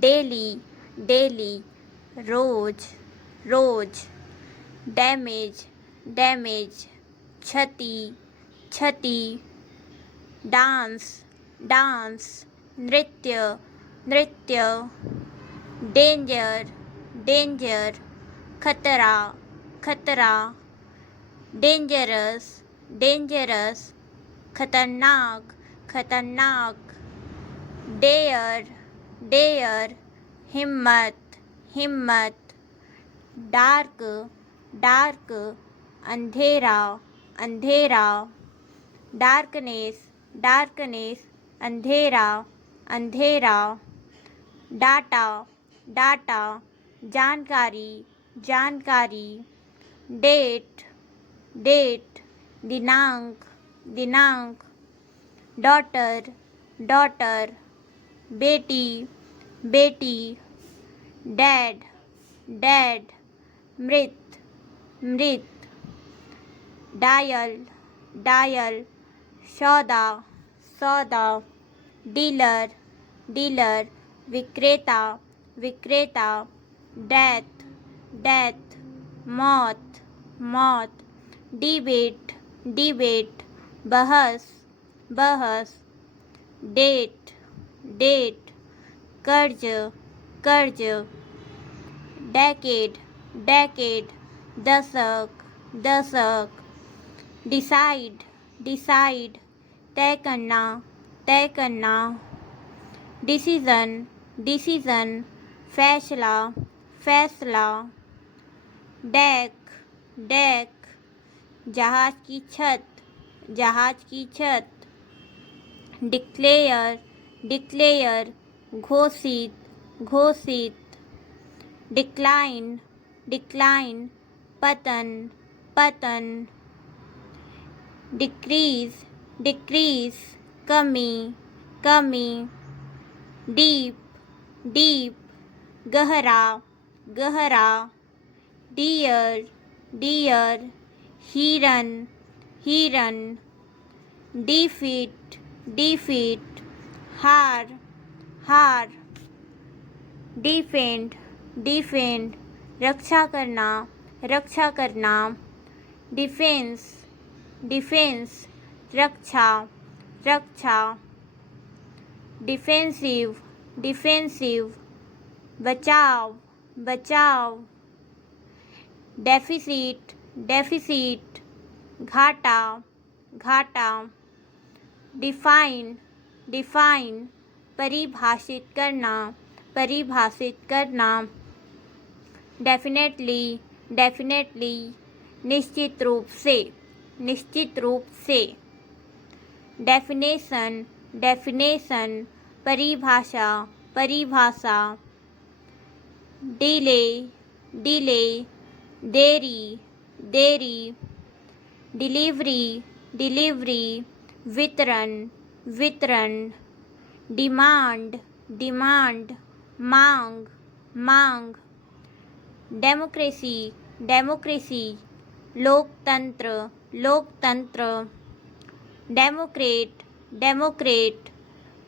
daily daily, रोज रोज, damage damage, क्षति क्षति, dance dance, नृत्य नृत्य, डेंजर डेंजर, खतरा खतरा, डेंजरस डेंजरस, खतरनाक खतरनाक, डेयर डेयर, हिम्मत हिम्मत, डार्क डार्क, अंधेरा अंधेरा, डार्कनेस डार्कनेस, अंधेरा अंधेरा, डाटा डाटा, जानकारी जानकारी, डेट डेट, दिनांक दिनांक, डॉटर डॉटर, बेटी बेटी, डैड डैड, मृत मृत, डायल डायल, सौदा सौदा, डीलर डीलर, विक्रेता विक्रेता, डेथ डेथ, मौत मौत, डिबेट डिबेट, बहस बहस, डेट डेट, कर्ज कर्ज, डेकेड डेकेड, दशक दशक, डिसाइड डिसाइड, तय करना, डिसीजन डिसीजन, फैसला फैसला, डेक डेक, जहाज की छत, डिक्लेयर डिक्लेयर, घोषित घोषित, डिक्लाइन डिक्लाइन, पतन पतन, डिक्रीज डिक्रीज, कमी कमी, डीप डीप, गहरा गहरा, डियर डियर, हिरन हिरन, डिफीट डिफीट, हार हार, डिफेंड डिफेंड, रक्षा करना, डिफेंस डिफेंस, रक्षा रक्षा, डिफेंसिव डिफेंसिव, बचाव बचाव, डेफिसिट डेफिसिट, घाटा घाटा, डिफाइन डिफाइन, परिभाषित करना, डेफिनेटली डेफिनेटली, निश्चित रूप से, डेफिनेशन डेफिनेशन, परिभाषा, डिले देरी, डिलीवरी, वितरण, डिमांड, मांग, डेमोक्रेसी, लोकतंत्र, डेमोक्रेट,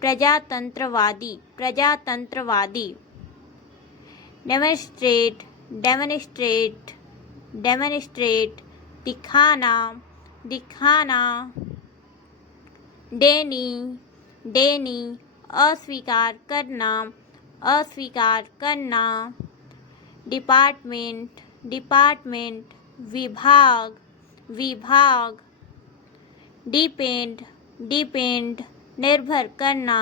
प्रजातंत्रवादी, डेमोन्स्ट्रेट, दिखाना, डेनी, अस्वीकार करना, डिपार्टमेंट, विभाग, डिपेंड, निर्भर करना,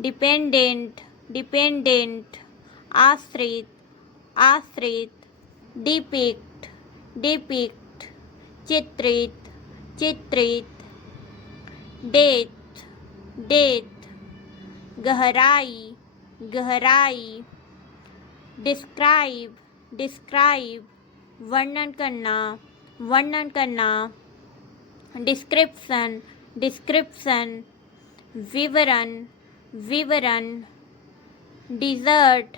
डिपेंडेंट, आश्रित, डिपिक्ट, चित्रित, डेथ, गहराई, डिस्क्राइब, वर्णन करना, डिस्क्रिप्शन, विवरण, डिजर्ट,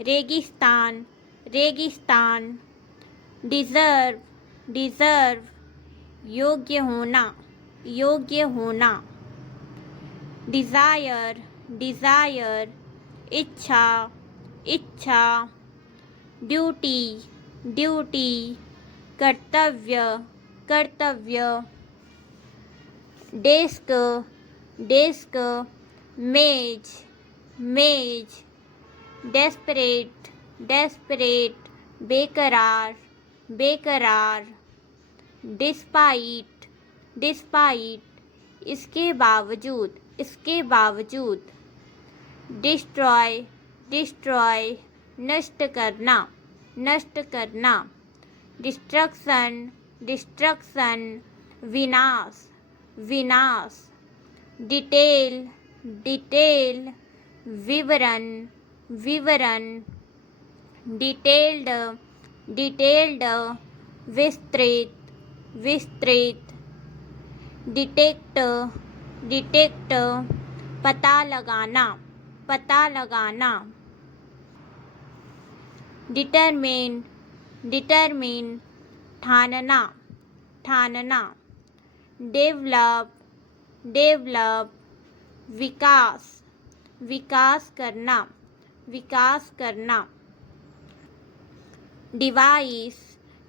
रेगिस्तान, डिजर्व, योग्य होना, डिज़ायर डिज़ायर, इच्छा इच्छा, ड्यूटी ड्यूटी, कर्तव्य कर्तव्य, डेस्क डेस्क, मेज मेज, डेस्परेट डेस्परेट, बेकरार बेकरार, डिस्पाइट डिस्पाइट, इसके बावजूद, डिस्ट्रॉय डिस्ट्रॉय, नष्ट करना, डिस्ट्रक्शन डिस्ट्रक्शन, विनाश विनाश, डिटेल डिटेल, विवरण विवरण, डिटेल्ड डिटेल्ड, विस्तृत विस्तृत, डिटेक्ट डिटेक्ट, पता लगाना, डिटरमिन डिटरमिन, ठानना, डेवलप डेवलप, विकास करना, डिवाइस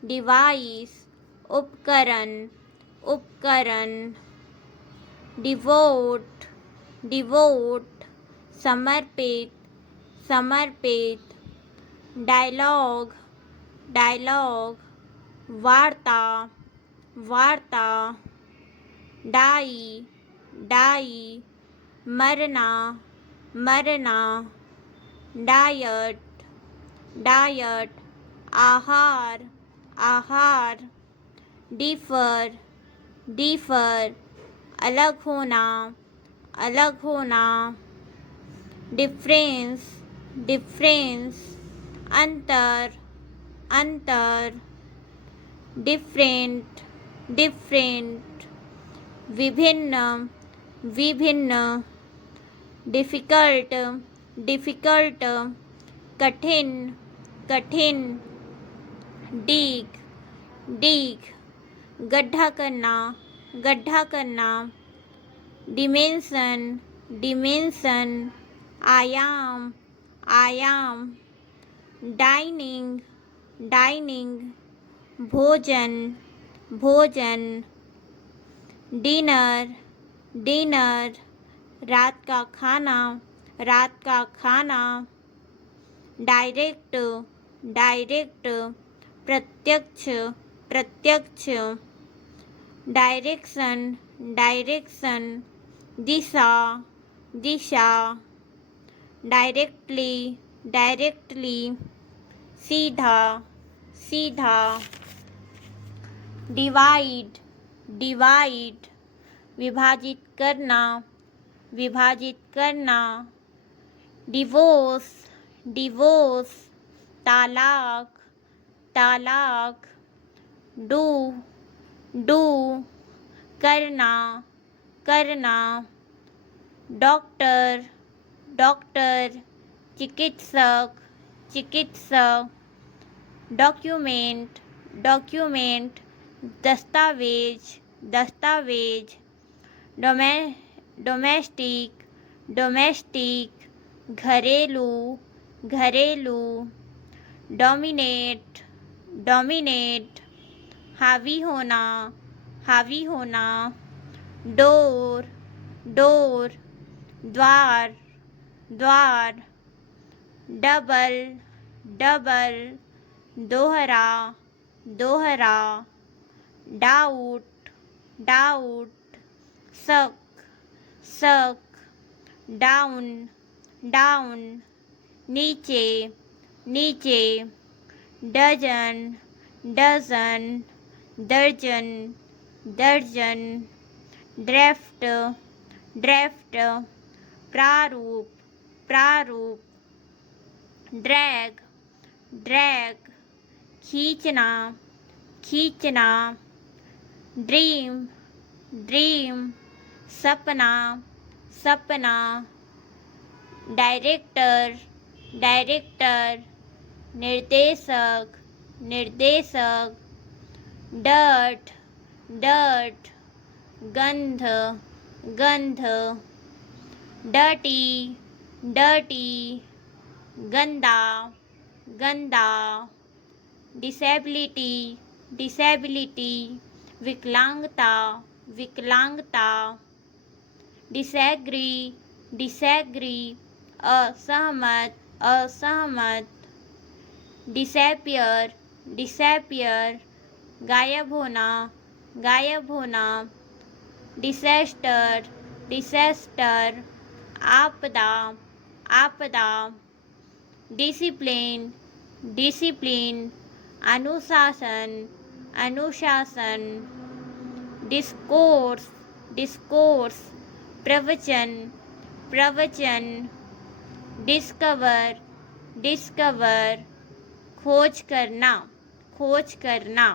डिवाइस, उपकरण, डिवोट, समर्पित, डायलॉग वार्ता, डाई, मरना डायट, आहार, डिफर, अलग होना, डिफरेंस, अंतर, डिफरेंट, विभिन्न, डिफिकल्ट, कठिन, डीग, गड्ढा करना, डिमेंशन, आयाम, डाइनिंग, भोजन, डिनर, रात का खाना, डायरेक्ट, प्रत्यक्ष, डायरेक्शन, दिशा, डायरेक्टली, सीधा, डिवाइड, विभाजित करना, डिवोर्स, तलाक, डू, करना, डॉक्टर, चिकित्सक, डॉक्यूमेंट, दस्तावेज, डोमेस्टिक, घरेलू, डोमिनेट, हावी होना, डोर, द्वार, डबल, दोहरा, डाउट, शक, डाउन, नीचे, डजन, दर्जन, ड्राफ्ट, प्रारूप, ड्रैग, खींचना, ड्रीम, सपना, डायरेक्टर, निर्देशक, डर्ट, गंध, डर्टी डर्टी, गंदा गंदा, डिसेबिलिटी डिसेबिलिटी, विकलांगता विकलांगता, डिसएग्री डिसएग्री, असहमत असहमत, डिसएपियर डिसएपियर, गायब होना गायब होना, डिसेस्टर डिसेस्टर, आपदा आपदा, डिसिप्लिन डिसिप्लिन, अनुशासन अनुशासन, डिस्कोर्स डिस्कोर्स, प्रवचन प्रवचन, डिस्कवर डिस्कवर, खोज करना खोज करना,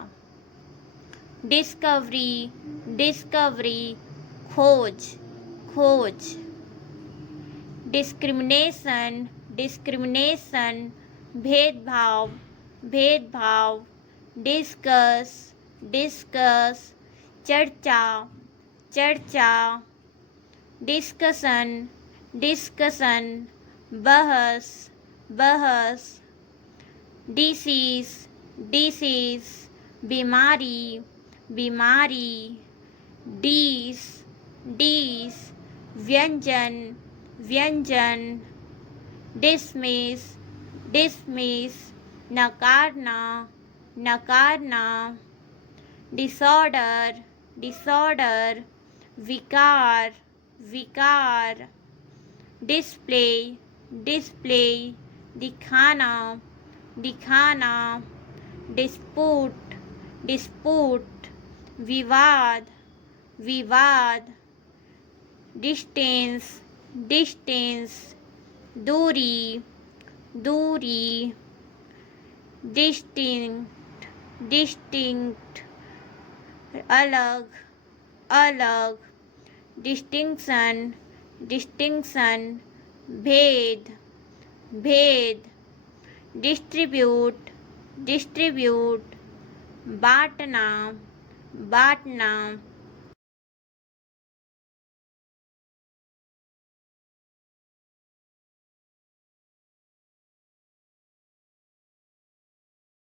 डिस्कवरी डिस्कवरी, खोज खोज, डिस्क्रिमिनेशन डिस्क्रिमिनेशन, भेदभाव भेदभाव, डिस्कस डिस्कस, चर्चा चर्चा, डिस्कशन डिस्कशन, बहस बहस, डिसीज डिसीज, बीमारी बीमारी, डीस डीस, व्यंजन व्यंजन, डिसमिस डिसमिस, नकारना नकारना, डिसऑर्डर डिसऑर्डर, विकार विकार, डिस्प्ले डिस्प्ले, दिखाना दिखाना, डिस्पूट डिस्पूट, विवाद विवाद, डिस्टेंस डिस्टेंस, दूरी दूरी, डिस्टिंक्ट डिस्टिंक्ट, अलग अलग, डिस्टिंक्शन डिस्टिंक्शन, भेद भेद, डिस्ट्रीब्यूट डिस्ट्रीब्यूट, बांटना बांटना,